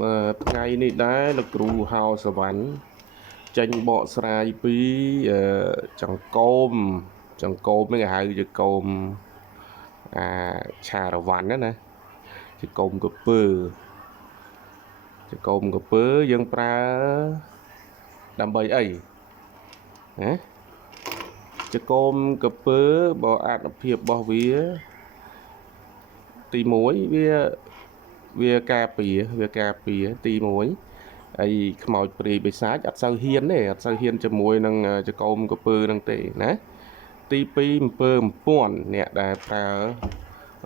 ថ្ងៃនេះដែរលោកគ្រូហៅសវណ្ណចេញបកស្រាយពីចង្កូមនេះគេហៅជាកូមឆារវ័នណាជាកូមកពើយើងប្រើដើម្បីអីណាជាកូមកពើបើអនុភាពរបស់វាទី1វាការពារទី1ហើយខ្មោចព្រាយបិសាចអត់សូវហ៊ានជាមួយនឹងចកូមកពើនឹងទេណាទី2អំពើអំពាន់អ្នកដែលប្រើ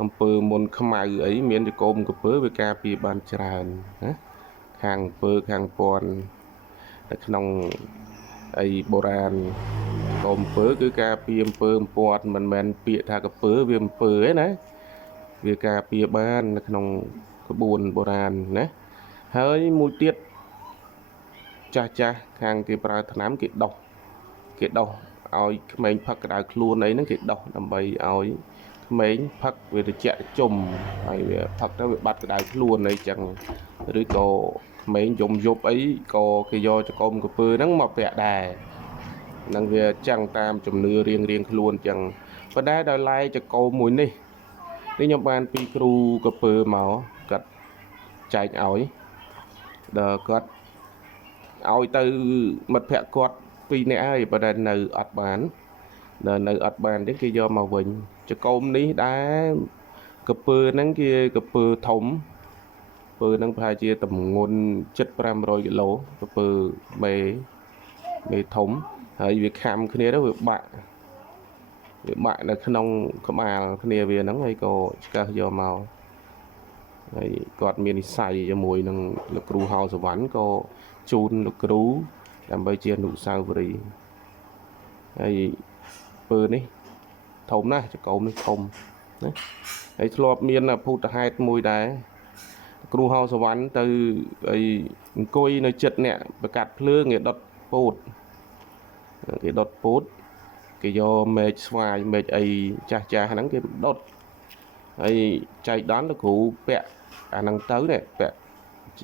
អំពើមុនខ្មៅអីមានចកូមកពើវាការពារបានច្រើនណាខាងអំពើខាងពាន់នៅក្នុងអីបុរាណកូមពើគឺការពារអំពើអំពាន់មិនមែនពាក្យថាកពើវាអំពើទេណាវាការពារបាននៅក្នុងក្បួនបុរាណណាហើយមួយទៀតចាស់ខាងគេប្រើថ្នាំគេដោះឲ្យក្មេងផឹកក្តៅខ្លួនអីហ្នឹងគេដោះដើម្បីឲ្យក្មេងផឹកវាត្រជាក់ជុំហើយវាផឹកទៅវាបាត់ក្តៅខ្លួនអីចឹងឬក៏ក្មេងយប់អីក៏គេយកចកូមកពើហ្នឹងមកពាក់ដែរហ្នឹងវាចឹងតាមជំនឿរៀងខ្លួនចឹងប៉ុន្តែដោយឡែកចកូមមួយនេះខ្ញុំបានពីគ្រូកពើមកគាត់ចែកឲ្យដល់គាត់ឲ្យទៅមិត្តភក្តិគាត់2នាក់ហើយប៉ុន្តែនៅអត់បានទេគេយកមកវិញចកូមនេះដែរកពើហ្នឹងគេកពើធំពើហ្នឹងប្រហែលជាទម្ងន់7-500 គីឡូកពើមេធំហើយវាខាំគ្នាទៅវាបាក់នៅក្នុងក្បាលគ្នាវាហ្នឹងហើយក៏ឆ្កឹះយកមកហើយគាត់មាននិស្ស័យជាមួយនឹងលោកគ្រូហៅសវណ្ណក៏ជូនលោកគ្រូដើម្បីជាអនុស្សាវរីយ៍ហើយពើនេះធំណាស់ចកូមនេះធំណាហើយធ្លាប់មានភូតហេតុមួយដែរគ្រូហៅសវណ្ណទៅអង្គុយនៅចិត្តអ្នកប្រកាត់ភ្លើងគេដុតពោតគេយកមែកស្វាយមែកអីចាស់ហ្នឹងគេដុតហើយចែកដន់លោកគ្រូពាក់អាហ្នឹងទៅនេះពាក់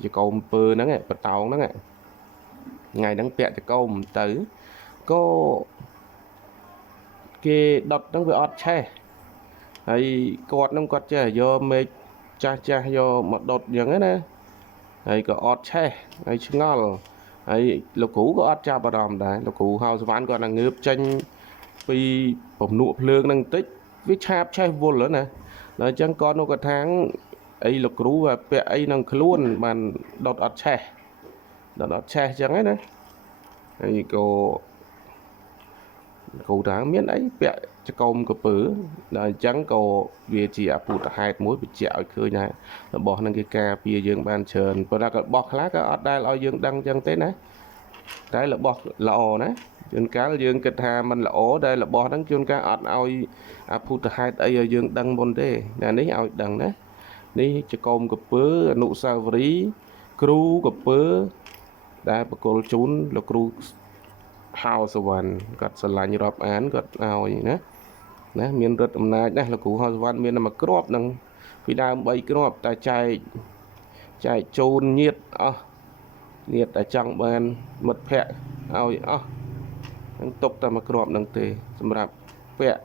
ចកូមពើហ្នឹងបតោងហ្នឹងថ្ងៃហ្នឹងពាក់ចកូមទៅក៏គេដុតហ្នឹងវាអត់ឆេះហើយគាត់ចេះយកមែកចាស់យកមកដុតអញ្ចឹងណាហើយក៏អត់ឆេះហើយឆ្ងល់ហើយលោកគ្រូក៏អត់ចាប់អារម្មណ៍ដែរលោកគ្រូហៅសវណ្ណគាត់នឹងងើបចេញពីពំនួកភ្លើងហ្នឹងបន្តិចវាឆាបឆេះវល់ណាដល់អញ្ចឹងគាត់នោះគាត់ថាអីលោកគ្រូពាក់អីនឹងខ្លួនបានដុតអត់ឆេះអញ្ចឹងណាហើយក៏គ្រូថាមានអីពាក់ចកូមកពើដល់អញ្ចឹងក៏វាជាអពុទ្ធហេតុមួយបញ្ជាក់ឲ្យឃើញថារបស់ហ្នឹងគេការពារយើងបានច្រើនប៉ុន្តែក៏របស់ខ្លះក៏អត់ដែលឲ្យយើងដឹងអញ្ចឹងទេណាតែរបស់ល្អណាជួនកាលយើងគិតថាมันល្អតែរបស់ហ្នឹងជួនកាលអត់ឲ្យអពុទ្ធហេតុអីឲ្យយើងដឹងមុនទេតែនេះឲ្យដឹងណានេះចកូមកពើអនុស្សាវរីយ៍គ្រូកពើដែលបកគលជូនលោកគ្រូហៅសវណ្ណគាត់ស្រឡាញ់រាប់អានគាត់ឲ្យណាមានរដ្ឋអំណាចណាលោកគ្រូហៅសវណ្ណមានតែមួយគ្រាប់ហ្នឹងពីដើម3គ្រាប់តែចែកជូនញាតិអស់ញាតិតែចង់បានមិត្តភក្តិឲ្យអស់ហ្នឹងទុកតែមួយគ្រាប់ហ្នឹងទេសម្រាប់ពាក់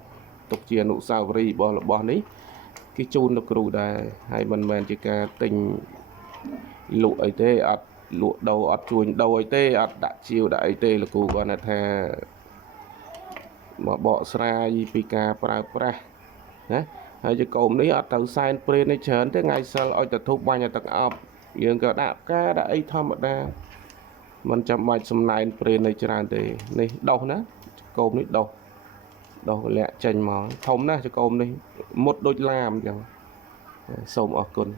ទុកជាអនុស្សាវរីយ៍របស់នេះគេជូនលោកគ្រូដែរហើយមិនមែនជាការទិញលក់អីទេអត់លក់ដូរអត់ជួញដូរអីទេអត់ដាក់ជាវដាក់អីទេលោកគ្រូគាត់ថាមកបកស្រាយពីការប្រើប្រាស់ណាហើយចកូមនេះអត់ទៅសែនព្រេននេះច្រើនទេថ្ងៃសិលឲ្យទៅធូបបាញ់ឲ្យទឹកអប់យើងក៏ដាក់ផ្កាដាក់អីធម្មតាមិនចាំបាច់សំណែនព្រេននេះច្រើនទេនេះដោះណាចកូមនេះដោះលាក់ចេញមកធំណាស់ចកូមនេះមុតដូចឡាមអញ្ចឹងសូមអរគុណ